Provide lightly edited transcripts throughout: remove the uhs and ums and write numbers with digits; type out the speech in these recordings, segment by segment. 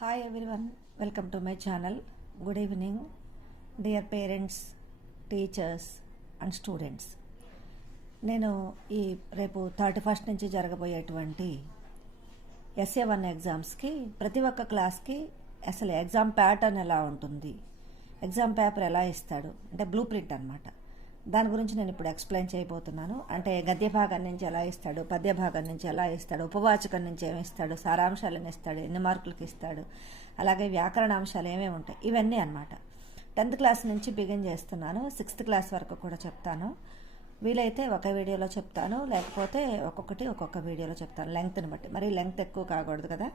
Hi everyone, welcome to my channel. Good evening, dear parents, teachers and students. నేను ఈ రేపు 31 నుంచి జరగబోయేటువంటి SA1 ఎగ్జామ్స్కి ప్రతి ఒక్క క్లాస్కి అసలు ఎగ్జామ్ ప్యాటర్న్ ఎలా ఉంటుంది, ఎగ్జామ్ పేపర్ ఎలా ఇస్తాడు అంటే బ్లూ ప్రింట్ అనమాట. దాని గురించి నేను ఇప్పుడు ఎక్స్ప్లెయిన్ చేయబోతున్నాను. అంటే గద్య భాగం నుంచి ఎలా ఇస్తాడు, పద్య భాగం నుంచి ఎలా ఇస్తాడు, ఉపవాచకం నుంచి ఏమి ఇస్తాడు, సారాంశాలను ఇస్తాడు, ఎన్ని మార్కులకి ఇస్తాడు, అలాగే వ్యాకరణాంశాలు ఏమేమి ఉంటాయి, ఇవన్నీ అనమాట. 10th క్లాస్ నుంచి బిగిన్ చేస్తున్నాను. 6th క్లాస్ వరకు కూడా చెప్తాను. వీలైతే ఒక వీడియోలో చెప్తాను, లేకపోతే ఒక్కొక్క వీడియోలో చెప్తాను, లెంగ్త్ని బట్టి. మరి లెంగ్త్ ఎక్కువ కాకూడదు కదా,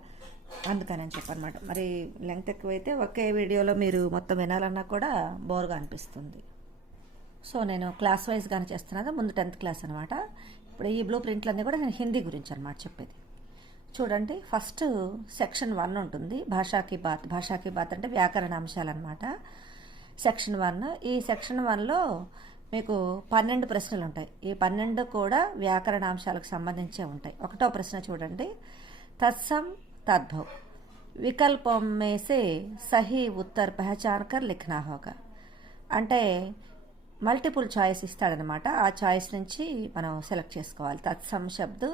అందుకని అని చెప్పనమాట. మరి లెంగ్త్ ఎక్కువైతే ఒకే వీడియోలో మీరు మొత్తం వినాలన్నా కూడా బోర్గా అనిపిస్తుంది. సో నేను క్లాస్ వైజ్గానే చేస్తున్నాను. ముందు 10th క్లాస్ అనమాట. ఇప్పుడు ఈ బ్లూ ప్రింట్లన్నీ కూడా నేను హిందీ గురించి అనమాట చెప్పేది. చూడండి, ఫస్ట్ సెక్షన్ 1 ఉంటుంది, భాషాకి బాత్ అంటే వ్యాకరణాంశాలు అనమాట. సెక్షన్ 1. ఈ సెక్షన్ 1లో మీకు 12 ప్రశ్నలు ఉంటాయి. ఈ 12 కూడా వ్యాకరణాంశాలకు సంబంధించే ఉంటాయి. 1వ ప్రశ్న చూడండి, తత్సం తద్భవ్ వికల్పం में से सही उत्तर पहचान कर लिखना होगा. అంటే మల్టిపుల్ చాయిస్ ఇస్తాడనమాట. ఆ చాయిస్ నుంచి మనం సెలెక్ట్ చేసుకోవాలి. తత్సం శబ్దు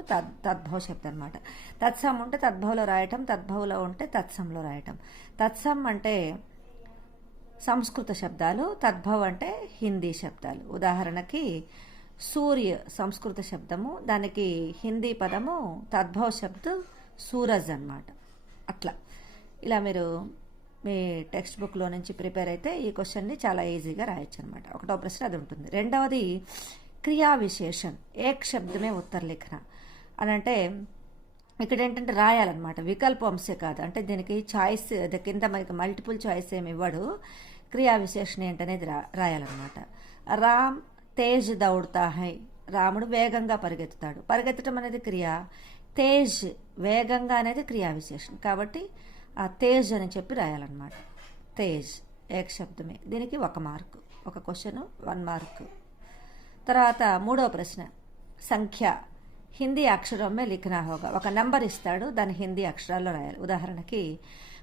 తద్భవ శబ్దం అనమాట. తత్సం ఉంటే తద్భవలో రాయటం, తద్భవలో ఉంటే తత్సంలో రాయటం. తత్సం అంటే సంస్కృత శబ్దాలు, తద్భవ్ అంటే హిందీ శబ్దాలు. ఉదాహరణకి సూర్య సంస్కృత శబ్దము, దానికి హిందీ పదము తద్భవ శబ్దు సూరజ్ అనమాట. అట్లా ఇలా మీరు మీ టెక్స్ట్ బుక్లో నుంచి ప్రిపేర్ అయితే ఈ క్వశ్చన్ని చాలా ఈజీగా రాయొచ్చు అనమాట. 1వ ప్రశ్న అది ఉంటుంది. 2వది క్రియా విశేషం ఏక్ శబ్దమే ఉత్తర లిఖన అని. అంటే ఇక్కడ ఏంటంటే రాయాలన్నమాట, వికల్పంసే కాదు. అంటే దీనికి చాయిస్ కింద మనకి మల్టిపుల్ చాయిస్ ఏమి ఇవ్వడు. క్రియా విశేషణ ఏంటనేది రాయాలన్నమాట. రామ్ తేజ్ దౌడ్తా హై, రాముడు వేగంగా పరిగెత్తుతాడు. పరిగెత్తడం అనేది క్రియ, తేజ్ వేగంగా అనేది క్రియా విశేషణ. కాబట్టి ఆ తేజ్ అని చెప్పి రాయాలన్నమాట. తేజ్ ఏక శబ్దమే. దీనికి 1 మార్కు, ఒక క్వశ్చన్ 1 మార్కు. తర్వాత 3వ ప్రశ్న, సంఖ్య హిందీ అక్షరమే లిఖనా హోగా. ఒక నెంబర్ ఇస్తాడు, దాన్ని హిందీ అక్షరాల్లో రాయాలి. ఉదాహరణకి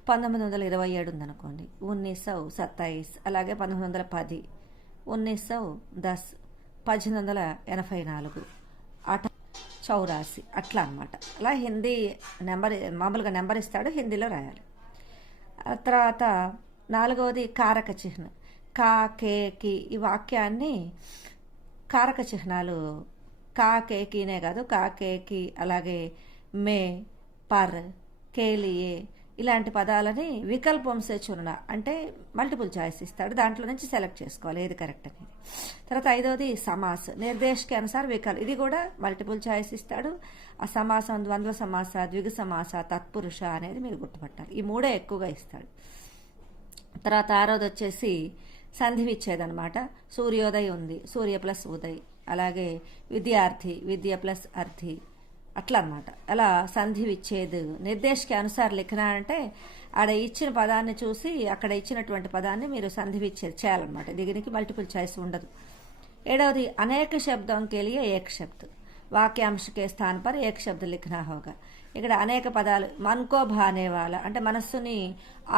1927 ఉందనుకోండి, 1927. అలాగే 1910, 1910, 1884, 1884 అట్లా అనమాట. అలా హిందీ నెంబర్ మామూలుగా నెంబర్ ఇస్తాడు, హిందీలో రాయాలి. తర్వాత 4వది కారక చిహ్నం. కా, కే, కి. ఈ వాక్యాన్ని కారక చిహ్నాలు కా, కే, కీనే కాదు, కా, కే, కి, అలాగే మే, పర్, కేలియే ఇలాంటి పదాలని వికల్పంసే చున్న అంటే మల్టిపుల్ చాయిస్ ఇస్తాడు, దాంట్లో నుంచి సెలెక్ట్ చేసుకోవాలి ఏది కరెక్ట్ అనేది. తర్వాత 5వది సమాస్, నిర్దేశకి అనుసార్ ఇది కూడా మల్టిపుల్ చాయిస్ ఇస్తాడు. ఆ సమాసం ద్వంద్వ సమాస, ద్విగు సమాస, తత్పురుష అనేది మీరు గుర్తుపట్టాలి. ఈ 3 ఎక్కువగా ఇస్తాడు. తర్వాత 6వది వచ్చేసి సంధి విచ్ఛేదనమాట. సూర్యోదయ్ ఉంది, సూర్య ప్లస్ ఉదయ్. అలాగే విద్యార్థి, విద్య ప్లస్ అర్థి, అట్లా అనమాట. అలా సంధి విచ్ఛేద్ నిర్దేశకి అనుసార్ లిఖన అంటే ఆడ ఇచ్చిన పదాన్ని చూసి అక్కడ ఇచ్చినటువంటి పదాన్ని మీరు సంధి విచ్ఛేద్ చేయాలన్నమాట. దీనికి మల్టిపుల్ చాయిస్ ఉండదు. 7వది అనేక శబ్దం కేలియే ఏక శబ్ద్, వాక్యాంశ కే స్థాన్ పర్ ఏక శబ్ద్ లిఖనా హోగా. ఇక్కడ అనేక పదాలు, మన్కో భానేవాల అంటే మనస్సుని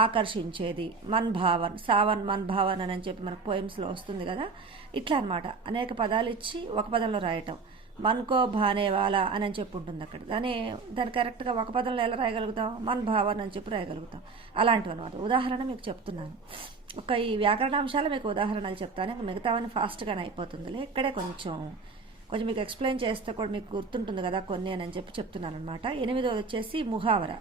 ఆకర్షించేది, మన్ భావన్, సావన్ మన్ భావన్ అని చెప్పి మనకు పోయిమ్స్లో వస్తుంది కదా, ఇట్లా అనమాట. అనేక పదాలు ఇచ్చి ఒక పదంలో రాయటం. మన్కో భానేవాలా అని చెప్పి ఉంటుంది అక్కడ. దాన్ని కరెక్ట్గా ఒక పదంలో ఎలా రాయగలుగుతాం, మన్ భావన్ అని చెప్పి రాయగలుగుతాం. అలాంటివి అనమాట. ఉదాహరణ మీకు చెప్తున్నాను. ఈ వ్యాకరణాంశాలు మీకు ఉదాహరణలు చెప్తాను, మిగతావన్నీ ఫాస్ట్గానే అయిపోతుంది. ఇక్కడే కొంచెం మీకు ఎక్స్ప్లెయిన్ చేస్తే కూడా మీకు గుర్తుంటుంది కదా కొన్ని అని చెప్పి చెప్తున్నాను అనమాట. 8వది వచ్చేసి ముహావర.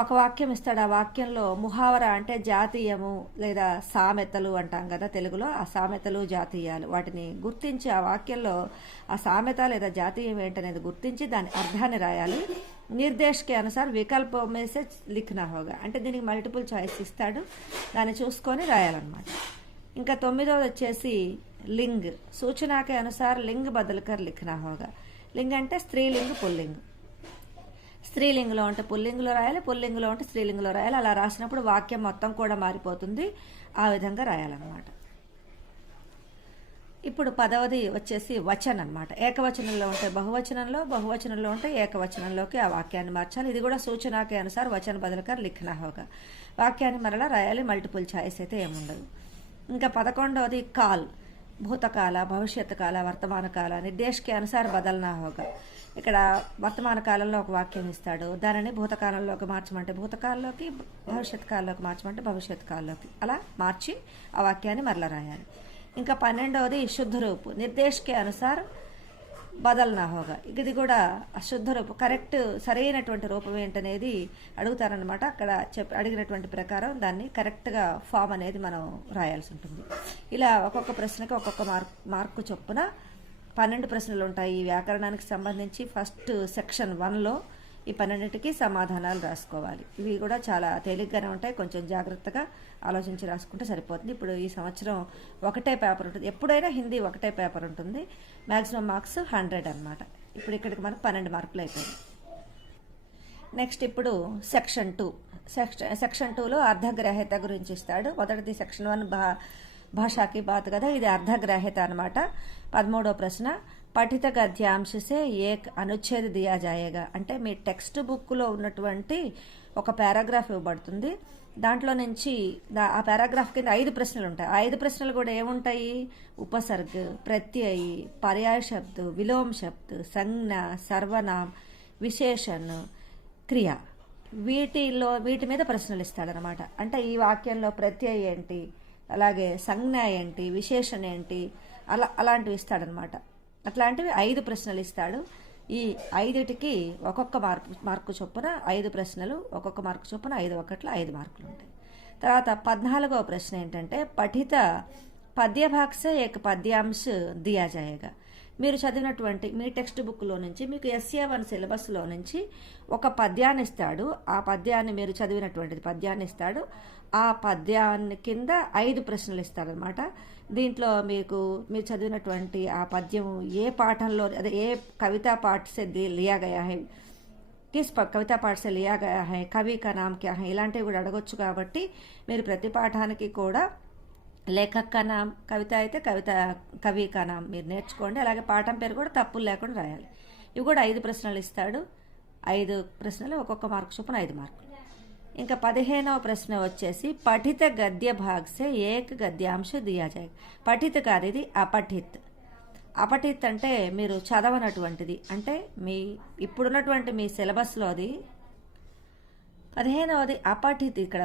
ఒక వాక్యం ఇస్తాడు, ఆ వాక్యంలో ముహావర అంటే జాతీయము లేదా సామెతలు అంటాం కదా తెలుగులో. ఆ సామెతలు, జాతీయాలు వాటిని గుర్తించి ఆ వాక్యంలో ఆ సామెత లేదా జాతీయం ఏంటనేది గుర్తించి దాని అర్థాన్ని రాయాలి. నిర్దేశకి అనుసార్ వికల్పం మేసే లిఖనా హోగా అంటే దీనికి మల్టిపుల్ చాయిస్ ఇస్తాడు, దాన్ని చూసుకొని రాయాలన్నమాట. ఇంకా 9వది వచ్చేసి లింగ్. సూచనాకే అనుసార్ లింగ్ బదల్కర్ లిఖనా హోగా. లింగ్ అంటే స్త్రీలింగ్, పుల్లింగ్. స్త్రీలింగ్లో ఉంటే పుల్లింగ్లో రాయాలి, పుల్లింగ్లో ఉంటే స్త్రీలింగ్లో రాయాలి. అలా రాసినప్పుడు వాక్యం మొత్తం కూడా మారిపోతుంది. ఆ విధంగా రాయాలన్నమాట. ఇప్పుడు 10వది వచ్చేసి వచన్ అనమాట. ఏకవచనంలో ఉంటే బహువచనంలో, బహువచనంలో ఉంటే ఏకవచనంలోకి ఆ వాక్యాన్ని మార్చాలి. ఇది కూడా సూచనాకే అనుసార్ వచన బదులుకర్ లిఖనా హోగా. వాక్యాన్ని మరలా రాయాలి, మల్టిపుల్ ఛాయిస్ అయితే ఏముండదు. ఇంకా 11వది కాల్. భూతకాల, భవిష్యత్ కాల, వర్తమాన కాల నిర్దేశ్ కే అనుసార్ బదల్నా హోగా. ఇక్కడ వర్తమాన కాలంలో ఒక వాక్యం ఇస్తాడు, దానిని భూతకాలంలోకి మార్చమంటే భూతకాలంలోకి, భవిష్యత్ కాలంలోకి మార్చమంటే భవిష్యత్ కాలంలోకి, అలా మార్చి ఆ వాక్యాన్ని మరలా రాయాలి. ఇంకా 12వది శుద్ధ రూపు. నిర్దేశ్ కే అనుసార్ బదల్నా హోగా. ఇది కూడా అశుద్ధ రూపం, కరెక్ట్ సరైనటువంటి రూపం ఏంటనేది అడుగుతారనమాట. అక్కడ అడిగినటువంటి ప్రకారం దాన్ని కరెక్ట్గా ఫామ్ అనేది మనం రాయాల్సి ఉంటుంది. ఇలా ఒక్కొక్క ప్రశ్నకి ఒక్కొక్క మార్కు చొప్పున 12 ప్రశ్నలు ఉంటాయి. ఈ వ్యాకరణానికి సంబంధించి ఫస్ట్ సెక్షన్ 1లో ఈ 12కి సమాధానాలు రాసుకోవాలి. ఇవి కూడా చాలా తేలిగ్గానే ఉంటాయి, కొంచెం జాగ్రత్తగా ఆలోచించి రాసుకుంటే సరిపోతుంది. ఇప్పుడు ఈ సంవత్సరం ఒకటే పేపర్ ఉంటుంది, ఎప్పుడైనా హిందీ ఒకటే పేపర్ ఉంటుంది. మ్యాక్సిమం మార్క్స్ 100 అనమాట. ఇప్పుడు ఇక్కడికి మనకు 12 మార్కులు అయిపోయింది. నెక్స్ట్ ఇప్పుడు సెక్షన్ 2. సెక్షన్ 2లో అర్ధగ్రాహ్యత గురించి ఇస్తాడు. మొదటిది సెక్షన్ 1 భాషాకి బాత్ కదా, ఇది అర్ధగ్రాహ్యత అనమాట. 13వ ప్రశ్న, పఠిత గద్యాంశ సే ఏక్ అనుచ్ఛేద్ దియా జాయేగా. అంటే మీ టెక్స్ట్ బుక్లో ఉన్నటువంటి ఒక పారాగ్రాఫ్ ఇవ్వబడుతుంది, దాంట్లో నుంచి ఆ పారాగ్రాఫ్ కింద 5 ప్రశ్నలు ఉంటాయి. ఆ 5 ప్రశ్నలు కూడా ఏముంటాయి? ఉపసర్గ్, ప్రత్యయి, పర్యాయ శబ్ద్, విలోమ్ శబ్ద్, సంజ్ఞ, సర్వనామ్, విశేషణ్, క్రియ. వీటి మీద ప్రశ్నలు ఇస్తాడనమాట. అంటే ఈ వాక్యంలో ప్రత్యయి ఏంటి, అలాగే సంజ్ఞ ఏంటి, విశేషణ ఏంటి, అలాంటివి ఇస్తాడనమాట. అట్లాంటివి 5 ప్రశ్నలు ఇస్తాడు. ఈ 5టికి ఒక్కొక్క మార్కు చొప్పున 5 ప్రశ్నలు, ఒక్కొక్క మార్కు చొప్పున 5 ఒకట్ల 5 మార్కులు ఉంటాయి. తర్వాత 14వ ప్రశ్న ఏంటంటే, పఠిత పద్యభాగ్ సే ఏక్ పద్యాంశ్ దియా జాయేగా. మీరు చదివినటువంటి మీ టెక్స్ట్ బుక్లో నుంచి, మీకు SA1 సిలబస్లో నుంచి ఒక పద్యాన్ని ఇస్తాడు. ఆ పద్యాన్ని మీరు చదివినటువంటిది పద్యాన్ని ఇస్తాడు. ఆ పద్యాన్ని కింద 5 ప్రశ్నలు ఇస్తాడనమాట. దీంట్లో మీరు చదివినటువంటి ఆ పద్యం ఏ పాఠంలో, అదే ఏ కవితా పాఠ్ సే లియా గయా హై, కిస్ కవితా పాఠ్ సే లియా గయా హై, కవి కా నామ్ క్యా హై, ఇలాంటివి కూడా అడగొచ్చు. కాబట్టి మీరు ప్రతి పాఠానికి కూడా లేఖక్ కా నామ్, కవిత అయితే కవి కా నామ్ మీరు నేర్చుకోండి. అలాగే పాఠం పేరు కూడా తప్పులు లేకుండా రాయాలి. ఇవి కూడా 5 ప్రశ్నలు ఇస్తాడు. 5 ప్రశ్నలు ఒక్కొక్క మార్కు చొప్పున 5 మార్కులు. ఇంకా 15వ ప్రశ్న వచ్చేసి, పఠిత గద్య భాగ్ సే ఏక్ గద్యాంశ దియా జాయ్. పఠిత కాదు, ఇది అపఠిత్. అపఠిత్ అంటే మీరు చదవనటువంటిది, అంటే మీ ఇప్పుడున్నటువంటి మీ సిలబస్లో అది. 15వది అపఠిత్. ఇక్కడ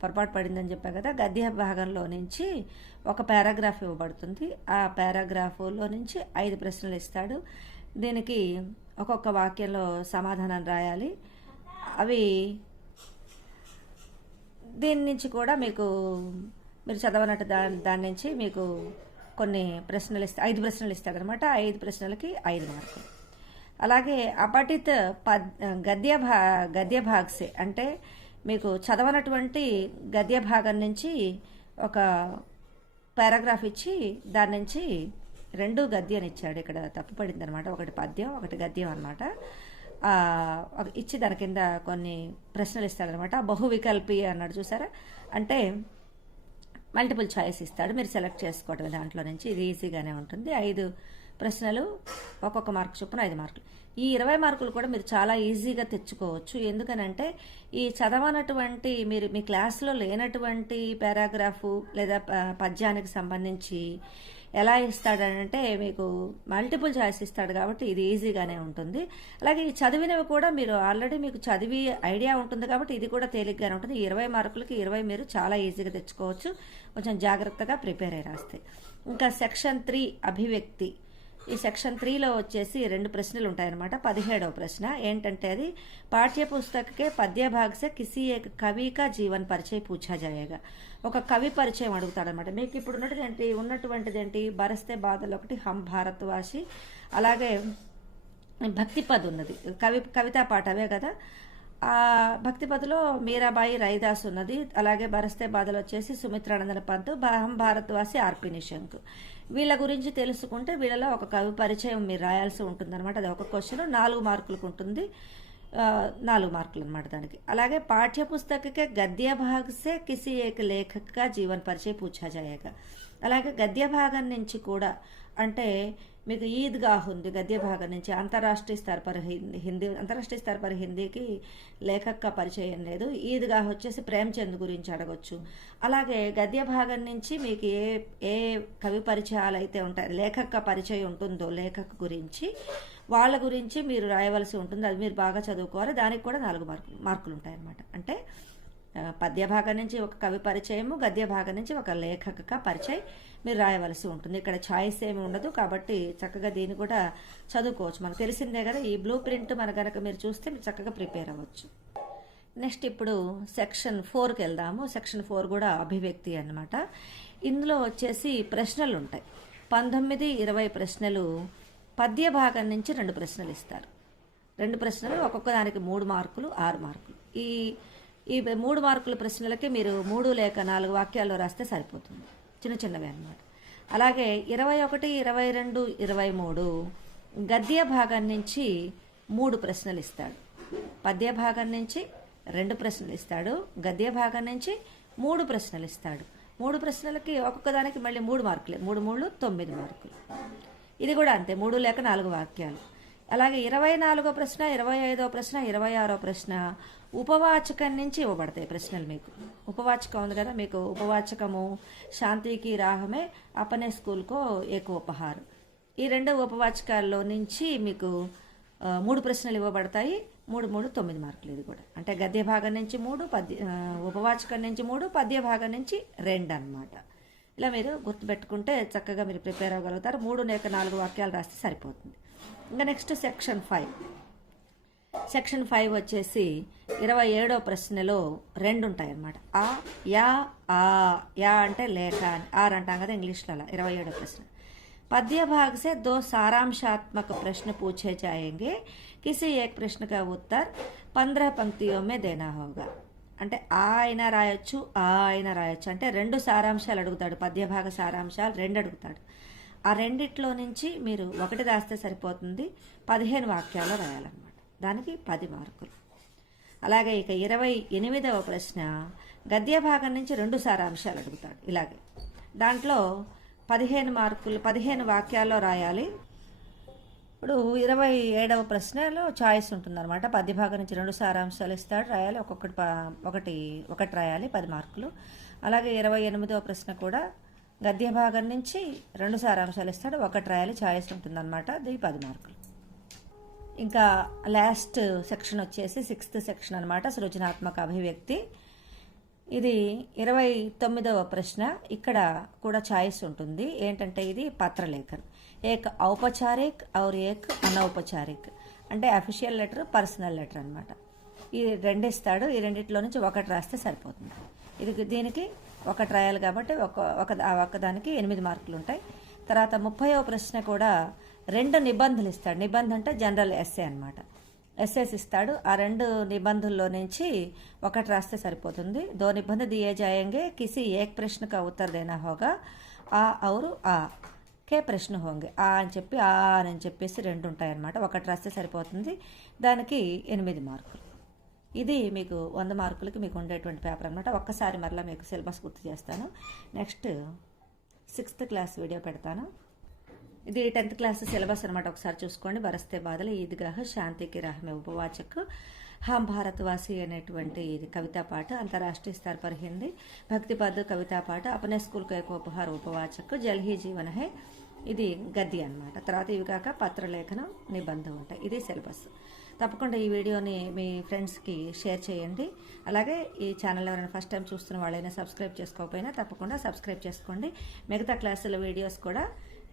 పొరపాటు పడిందని చెప్పా కదా. గద్య భాగంలో నుంచి ఒక పారాగ్రాఫ్ ఇవ్వబడుతుంది. ఆ పారాగ్రాఫ్లో నుంచి 5 ప్రశ్నలు ఇస్తాడు. దీనికి ఒక్కొక్క వాక్యంలో సమాధానం రాయాలి. అవి దీని నుంచి కూడా మీరు చదవనట్టు దాని నుంచి మీకు కొన్ని ప్రశ్నలు 5 ప్రశ్నలు ఇస్తాడనమాట. 5 ప్రశ్నలకి 5 మార్కులు. అలాగే అపఠిత గద్య భాగ్సే అంటే మీకు చదవనటువంటి గద్య భాగం నుంచి ఒక పారాగ్రాఫ్ ఇచ్చి దాని నుంచి 2 గద్యాన్ని ఇచ్చాడు. ఇక్కడ తప్పు పడింది అనమాట. ఒకటి పద్యం, ఒకటి గద్యం అనమాట. ఇచ్చి దాని కింద కొన్ని ప్రశ్నలు ఇస్తాడనమాట. బహువికల్పి అన్నాడు చూసారా, అంటే మల్టిపుల్ చాయిస్ ఇస్తాడు, మీరు సెలెక్ట్ చేసుకోవటం దాంట్లో నుంచి. ఇది ఈజీగానే ఉంటుంది. 5 ప్రశ్నలు ఒక్కొక్క మార్కు చొప్పున 5 మార్కులు. ఈ 20 మార్కులు కూడా మీరు చాలా ఈజీగా తెచ్చుకోవచ్చు. ఎందుకనంటే ఈ చదవనటువంటి మీ క్లాస్లో లేనటువంటి పారాగ్రాఫు లేదా పద్యానికి సంబంధించి ఎలా ఇస్తాడంటే మీకు మల్టిపుల్ చాయిస్ ఇస్తాడు, కాబట్టి ఇది ఈజీగానే ఉంటుంది. అలాగే ఈ చదివినవి కూడా మీరు ఆల్రెడీ మీకు చదివి ఐడియా ఉంటుంది కాబట్టి ఇది కూడా తేలిగ్గానే ఉంటుంది. 20 మార్కులకి 20 మీరు చాలా ఈజీగా తెచ్చుకోవచ్చు, కొంచెం జాగ్రత్తగా ప్రిపేర్ అయ్యి రాస్తే. ఇంకా సెక్షన్ 3 అభివ్యక్తి. ఈ సెక్షన్ 3లో వచ్చేసి 2 ప్రశ్నలు ఉంటాయన్నమాట. 17వ ప్రశ్న ఏంటంటే, అది పాఠ్య పుస్తకకే పద్య భాగ్ సే కిసి ఏక్ కవి కా జీవన్ పరిచయ పూఛా జాయేగా. ఒక కవి పరిచయం అడుగుతాడనమాట. మీకు ఇప్పుడు ఉన్నటువంటిది ఏంటి, బరస్తే బాధలు ఒకటి, హమ్ భారత్వాసి, అలాగే భక్తిపద్ ఉన్నది, కవితా పాట అవే కదా. ఆ భక్తిపద్లో మీరాబాయి రైదాస్ ఉన్నది, అలాగే బరస్తే బాధలు వచ్చేసి సుమిత్రానందన పంత్, హమ్ భారత్వాసి ఆర్పి నిశంక్. వీళ్ళ గురించి తెలుసుకుంటే వీళ్ళలో ఒక కవి పరిచయం మీరు రాయాల్సి ఉంటుంది అనమాట. అది ఒక క్వశ్చన్ 4 మార్కులకు ఉంటుంది. 4 మార్కులు అనమాట దానికి. అలాగే పాఠ్య పుస్తక के गद्य भाग से किसी एक लेखक का जीवन परिचय पूछा जाएगा. అలాగే గద్య భాగం నుంచి కూడా అంటే మీకు ఈద్గాహ్ ఉంది గద్య భాగం నుంచి అంతర్రాష్ట్రీయ స్థాయి పర్ హిందీకి లేఖక పరిచయం లేదు. ఈద్గాహ్ వచ్చేసి ప్రేమ్చంద్ గురించి అడగొచ్చు. అలాగే గద్య భాగం నుంచి మీకు ఏ కవి పరిచయాలు అయితే ఉంటాయి లేఖక పరిచయం ఉంటుందో లేఖక గురించి వాళ్ళ గురించి మీరు రాయవలసి ఉంటుంది. అది మీరు బాగా చదువుకోవాలి. దానికి కూడా 4 మార్కులు ఉంటాయి అన్నమాట. అంటే పద్య భాగం నుంచి ఒక కవి పరిచయము, గద్య భాగం నుంచి ఒక లేఖక పరిచయం మీరు రాయవలసి ఉంటుంది. ఇక్కడ ఛాయిస్ ఏమి ఉండదు కాబట్టి చక్కగా దీన్ని కూడా చదువుకోవచ్చు. మనకు తెలిసిందే కదా, ఈ బ్లూ ప్రింట్ మన కనుక మీరు చూస్తే మీరు చక్కగా ప్రిపేర్ అవ్వచ్చు. నెక్స్ట్ ఇప్పుడు సెక్షన్ 4కి వెళ్దాము. సెక్షన్ 4 కూడా అభివ్యక్తి అన్నమాట. ఇందులో వచ్చేసి ప్రశ్నలు ఉంటాయి. 19, 20 ప్రశ్నలు పద్య భాగం నుంచి 2 ప్రశ్నలు ఇస్తారు. 2 ప్రశ్నలు ఒక్కొక్క దానికి 3 మార్కులు, 6 మార్కులు. ఈ 3 మార్కుల ప్రశ్నలకి మీరు 3 లేక 4 వాక్యాల్లో రాస్తే సరిపోతుంది. చిన్నవే అన్నమాట. అలాగే 21, 22, 23 గద్య భాగం నుంచి 3 ప్రశ్నలు ఇస్తాడు. పద్య భాగం నుంచి 2 ప్రశ్నలు ఇస్తాడు. గద్య భాగం నుంచి 3 ప్రశ్నలు ఇస్తాడు. 3 ప్రశ్నలకి ఒక్కొక్క దానికి మళ్ళీ 3 మార్కులే. 3 3 9 మార్కులు. ఇది కూడా అంతే, 3 లేక 4 వాక్యాలు. అలాగే 24వ ప్రశ్న, 25వ ప్రశ్న, 26వ ప్రశ్న ఉపవాచకం నుంచి ఇవ్వబడతాయి ప్రశ్నలు. మీకు ఉపవాచకం ఉంది కదా, మీకు ఉపవాచకము శాంతికి రాహమే అపనే స్కూల్కో ఏక ఉపహార్. ఈ 2 ఉపవాచకాల్లో నుంచి మీకు 3 ప్రశ్నలు ఇవ్వబడతాయి. 3 3 9 మార్కులు. ఇది కూడా అంటే గద్య భాగం నుంచి 3, ఉపవాచకం నుంచి 3, పద్య భాగం నుంచి 2 అన్నమాట. ఇలా మీరు గుర్తుపెట్టుకుంటే చక్కగా మీరు ప్రిపేర్ అవ్వగలుగుతారు. 3 లేక 4 వాక్యాలు రాస్తే సరిపోతుంది. ఇంకా నెక్స్ట్ సెక్షన్ 5. సెక్షన్ 5 వచ్చేసి 27వ ప్రశ్నలో 2 ఉంటాయి అన్నమాట. యా అంటే లేఖ అని ఆర్ అంటాం కదా ఇంగ్లీష్లో. అలా 27వ ప్రశ్న पद्य भाग से 2 सारांशात्मक प्रश्न पूछे जाएंगे. किसी एक प्रश्न का उत्तर 15 पंक्तियों में देना होगा. అంటే ఆ అయినా రాయొచ్చు, అయినా రాయొచ్చు. అంటే 2 సారాంశాలు అడుగుతాడు. పద్య భాగ సారాంశాలు 2 అడుగుతాడు. ఆ రెండిట్లో నుంచి మీరు 1 రాస్తే సరిపోతుంది. 15 వాక్యాలు రాయాలన్నమాట. దానికి 10 మార్కులు. అలాగే ఇక 28వ ప్రశ్న గద్య భాగం నుంచి 2 సారాంశాలు అడుగుతాడు. ఇలాగే దాంట్లో 15 మార్కులు 15 వాక్యాల్లో రాయాలి. ఇప్పుడు 27వ ప్రశ్నలో చాయిస్ ఉంటుందన్నమాట. పద్య భాగం నుంచి 2 సారాంశాలు ఇస్తాడు, రాయాలి. ఒకటి రాయాలి, 10 మార్కులు. అలాగే 28వ ప్రశ్న కూడా గద్య భాగం నుంచి 2 సారాంశాలు ఇస్తాడు, 1 రాయాలి, చాయిస్ ఉంటుందన్నమాట. అది 10 మార్కులు. ఇంకా లాస్ట్ సెక్షన్ వచ్చేసి 6th సెక్షన్ అనమాట, సృజనాత్మక అభివ్యక్తి. ఇది 29వ ప్రశ్న. ఇక్కడ కూడా చాయిస్ ఉంటుంది. ఏంటంటే ఇది పత్రలేఖన్, ఏక్ ఔపచారిక్ और ఏక్ అనౌపచారిక్. అంటే అఫీషియల్ లెటర్, పర్సనల్ లెటర్ అనమాట. ఈ 2 ఇస్తాడు. ఈ రెండిట్లో నుంచి 1 రాస్తే సరిపోతుంది. దీనికి 1 రాయాలి కాబట్టి ఒకదానికి 8 మార్కులు ఉంటాయి. తర్వాత 30వ ప్రశ్న కూడా 2 నిబంధనలు ఇస్తాడు. నిబంధన అంటే జనరల్ ఎస్సే అనమాట. ఎస్ఎస్ ఇస్తాడు. ఆ 2 నిబంధనల్లో నుంచి 1 రాస్తే సరిపోతుంది. 2 నిబంధన दिए जाएंगे, किसी एक प्रश्न का उत्तर देना होगा. ఆ और ఆ కే ప్రశ్న హోంగే. ఆ అని చెప్పి అని చెప్పేసి 2 ఉంటాయన్నమాట. 1 రాస్తే సరిపోతుంది. దానికి 8 మార్కులు. ఇది మీకు 100 మార్కులకి మీకు ఉండేటువంటి పేపర్ అనమాట. ఒక్కసారి మరలా మీకు సిలబస్ గుర్తు చేస్తాను. నెక్స్ట్ 6th క్లాస్ వీడియో పెడతాను. ఇది 10th క్లాస్ సిలబస్ అనమాట. ఒకసారి చూసుకోండి. బరస్తే బాధలు, ఈద్గాహ్, శాంతికి రాహమే ఉపవాచక్, हम भारतवासी అనేటువంటి ఇది కవితా పాట, అంతర్రాష్ట్రీయ స్థాయి పర్ హిందీ, భక్తి పద్ కవితా పాట, अपने स्कूल को एक उपहार ఉపవాచక్, జల్ హీ జీవన్ హై ఇది గద్య అనమాట. తర్వాత ఇవి కాక పత్రలేఖనం, నిబంధన ఉంటాయి. ఇది సిలబస్. తప్పకుండా ఈ వీడియోని మీ ఫ్రెండ్స్కి షేర్ చేయండి. అలాగే ఈ ఛానల్ ఎవరైనా ఫస్ట్ టైం చూస్తున్న వాళ్ళైనా సబ్స్క్రైబ్ చేసుకోకపోయినా తప్పకుండా సబ్స్క్రైబ్ చేసుకోండి. మిగతా క్లాసుల వీడియోస్ కూడా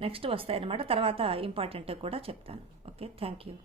నెక్స్ట్ వస్తాయన్నమాట. తర్వాత ఇంపార్టెంట్ కూడా చెప్తాను. Okay, thank you.